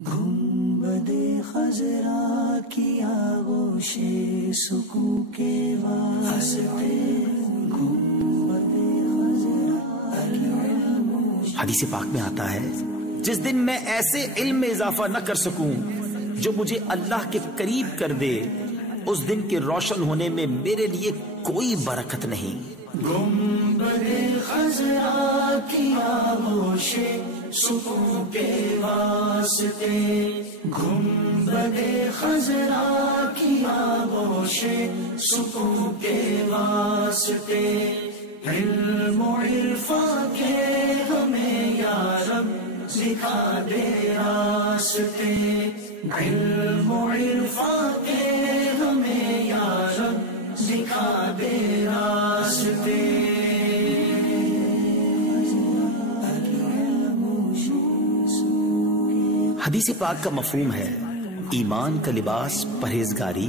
گنبد خضرا کی آغوش سکون کے واسطے گنبد خضرا۔ حدیث پاک میں آتا ہے جس دن میں ایسے علم میں اضافہ نہ کر سکوں جو مجھے اللہ کے قریب کر دے، اس دن کے روشن ہونے میں میرے لیے کوئی برکت نہیں۔ گنبد خضرا کی آغوش سکون کے واسطے گنبد خضرا کی آغوش سکون کے واسطے، علم و عرفان کے ہمیں یا رب دکھا دے راستے، علم و عرفان کے ہمیں یا رب دکھا دے راستے۔ حدیث پاک کا مفہوم ہے ایمان کا لباس پرہیزگاری،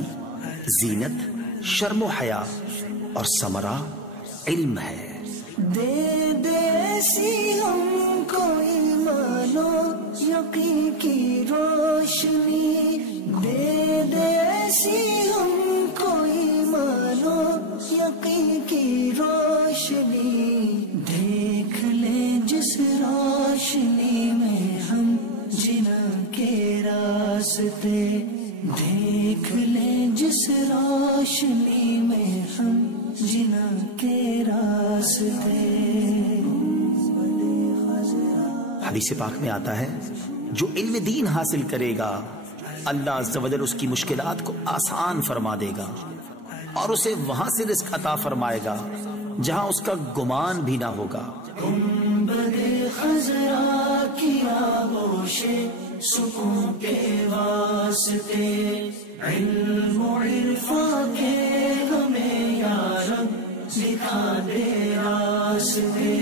زینت، شرم و حیا اور ثمرہ علم ہے۔ دے دے ایسی ہم کو ایمان و یقین کی روشنی، دے دے ایسی ہم کو ایمان و یقین کی روشنی، دیکھ لیں جس روشنی میں ہم جنا کے راستے، دیکھ لیں جس روشنی میں ہم جنا کے راستے۔ حدیث پاک میں آتا ہے جو علم دین حاصل کرے گا اللہ عز و جل اس کی مشکلات کو آسان فرما دے گا اور اسے وہاں سے رزق عطا فرمائے گا جہاں اس کا گمان بھی نہ ہوگا۔ گنبد خضرا کی آغوش سکون کے واسطے، علم و عرفان کے ہمیں یا رب دکھا دے راستے،